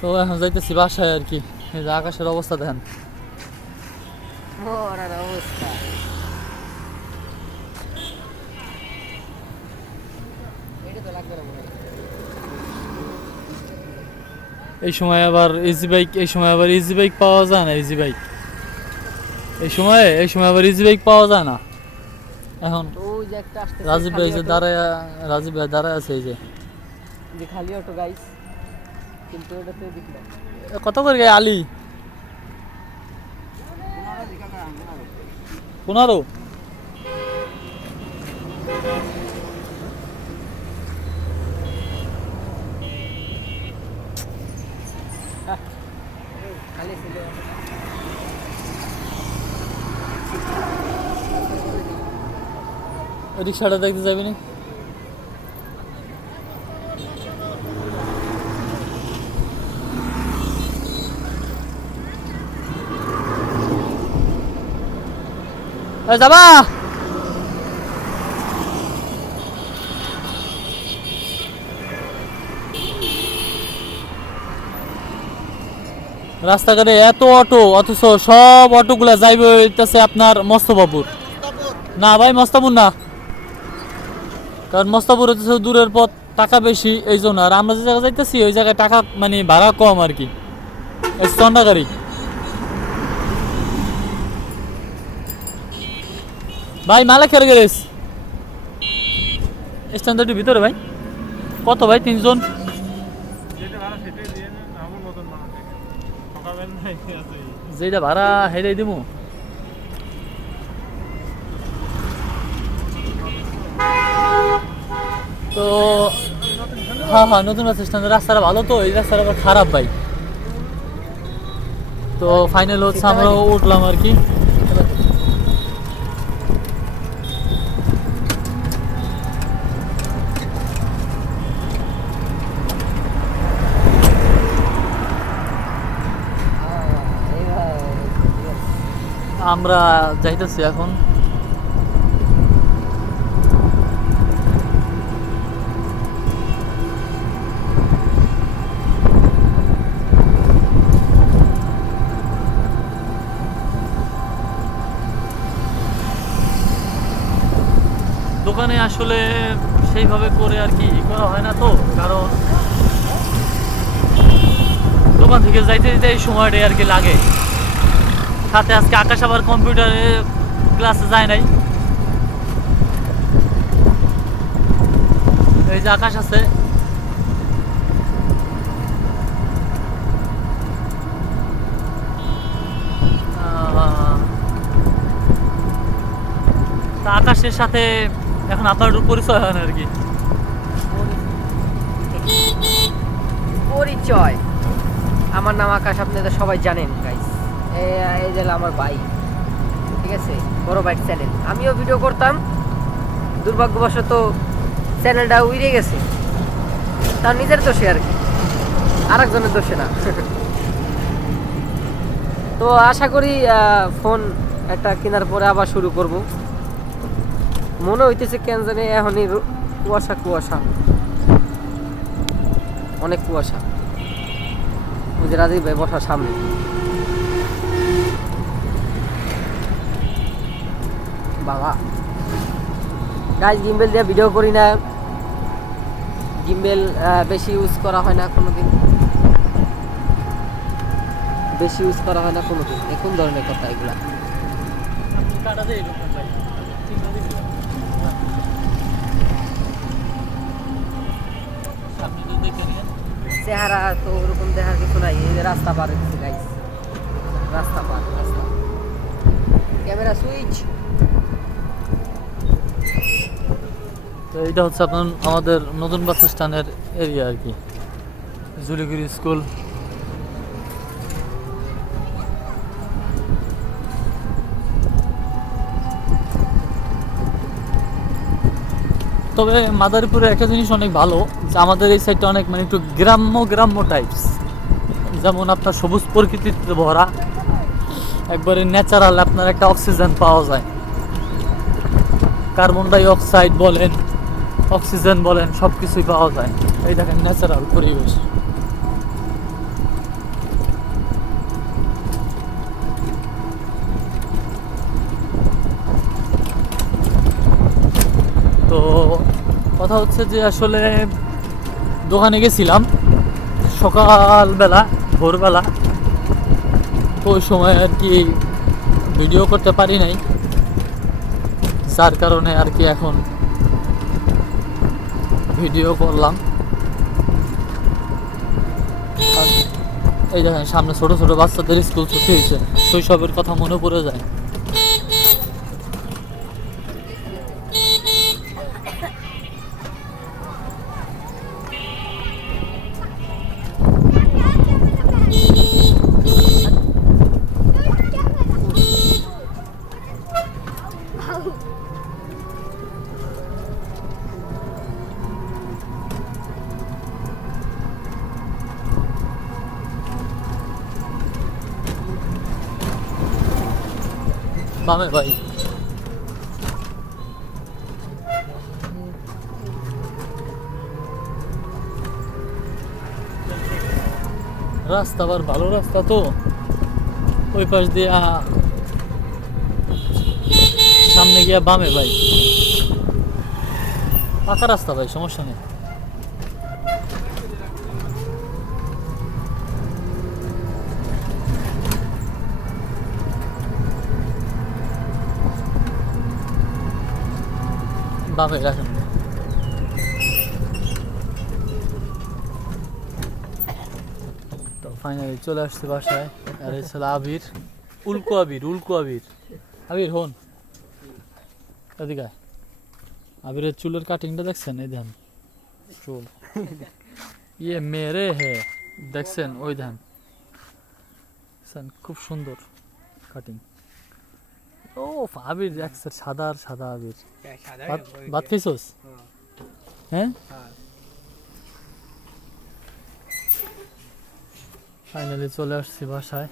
তো এখন যাইতেছি বাসায় আর কি। এই যে আকাশের অবস্থা দেখেন। অবস্থা। এই সময় আবার ইজি বাইক এই সময় আবার ইজি বাইক পাওয়া যায় না ইজি বাইক এই সময় এই সময় আবার ইজি বাইক পাওয়া যায় না। এখন রাজীব ভাই যে দাঁড়ায় রাজীব ভাই দাঁড়ায় আছে এই যে। যে খালি অটো গাইস কত করে গায়ে আলি? পনেরো। রিক্সাটা দেখতে যাবি না? যাবা রাস্তাঘাটে এত অটো, অথচ সব অটোগুলা যাইবে হইতেছে আপনার মস্তবাবুর না ভাই মস্তাপুর না। কারণ মস্তাপুর হচ্ছে দূরের পথ, টাকা বেশি এই জন্য আর আমরা যে জায়গায় যাইতেছি, ওই জায়গায় টাকা মানে ভাড়া কম আর কি। স্টন্ডা গাড়ি ভাই মালা খেয়ে গেলিস? স্ট্যান্ডার্ডের ভিতরে ভাই। কত ভাই তিনজন? ভাড়া যেটা ভাড়া হেরাই দিব তো হ্যাঁ হ্যাঁ নতুন বাস স্ট্যান্ড রাস্তাটা ভালো তো এই রাস্তাটা আবার খারাপ ভাই। তো ফাইনাল হচ্ছে আমরা উঠলাম আর কি। আমরা যাইতেছি এখন। দোকানে আসলে সেইভাবে করে আর কি করা হয় না তো, কারণ দোকান থেকে যাইতে যেতে এই সময়টাই আর কি লাগে। সাথে আজকে আকাশ আবার কম্পিউটারে ক্লাসে যায় নাই। এই যে আকাশ আছে। আকাশের সাথে এখন আপনার পরিচয় হয় না আর কি? পরিচয়। আমার নাম আকাশ আপনারা সবাই জানেন গাইস এই যে আমার ভাই, ঠিক আছে? বড় ভাই চ্যানেল আমিও ভিডিও করতাম। দুর্ভাগ্যবশত চ্যানেলটা উড়ে গেছে। তার নিজের দোষে আর কি। আরেকজনের দোষে না। তো আশা করি ফোন একটা কেনার পরে আবার শুরু করব। মনে হইতেছে কেন জানি এখনই কুয়াশা কুয়াশা। অনেক কুয়াশা। ওই যে রাজীব ভাই বসার সামনে। বাবা। গাইজ গিম্বেল দিয়ে ভিডিও করি না। গিম্বেল বেশি ইউজ করা হয় না কোনোদিন। বেশি ইউজ করা হয় না কোনোদিন। এ কোন ধরনের কথা এগুলা। চেহারা তো ওরকম দেখার কিছু নাই। রাস্তা পার রাস্তা পার, রাস্তা। ক্যামেরা সুইচ তো এইটা হচ্ছে আপনার আমাদের নতুন বাস স্ট্যান্ডের এরিয়া আর কি। জুলিগুড়ি স্কুল। তবে মাদারীপুরে একটা জিনিস অনেক ভালো, যে আমাদের এই সাইডটা অনেক মানে একটু গ্রাম্য গ্রাম্য টাইপস যেমন আপনার সবুজ প্রকৃতিতে ভরা, একবারে ন্যাচারাল আপনার একটা অক্সিজেন পাওয়া যায়। কার্বন ডাই অক্সাইড বলেন অক্সিজেন বলেন সব কিছুই পাওয়া যায়। এই দেখেন ন্যাচারাল পরিবেশ। তো কথা হচ্ছে যে আসলে দোকানে গেছিলাম, সকালবেলা, ভোরবেলা। ওই সময় আর কি ভিডিও করতে পারি নাই। যার কারণে আর কি এখন ভিডিও করলাম। এই দেখেন, সামনে ছোট ছোট বাচ্চাদের স্কুল ছুটি হয়েছে। শৈশবের কথা মনে পড়ে যায়। বামে ভাই রাস্তা আবার ভালো রাস্তা তো। ওই পাশ দিয়ে সামনে গিয়া বামে ভাই। পাকা রাস্তা ভাই, সমস্যা নেই। বামে রাখেন। তো ফাইনালি চলে আসছে বাসায়। আর এই আবির। উল্কো আবির উল্কো আবির। আবির, হন। এদিকে। আবিরের চুলের কাটিংটা দেখছেন? এই ধ্যান চুল। ইয়ে মেরে হে। দেখছেন? ওই ধ্যান খুব সুন্দর কাটিং ও আবির দেখছেন সাদা আর সাদা আবির। ভাত ভাত খাইছস হ্যাঁ? ফাইনালি চলে আসছি বাসায়।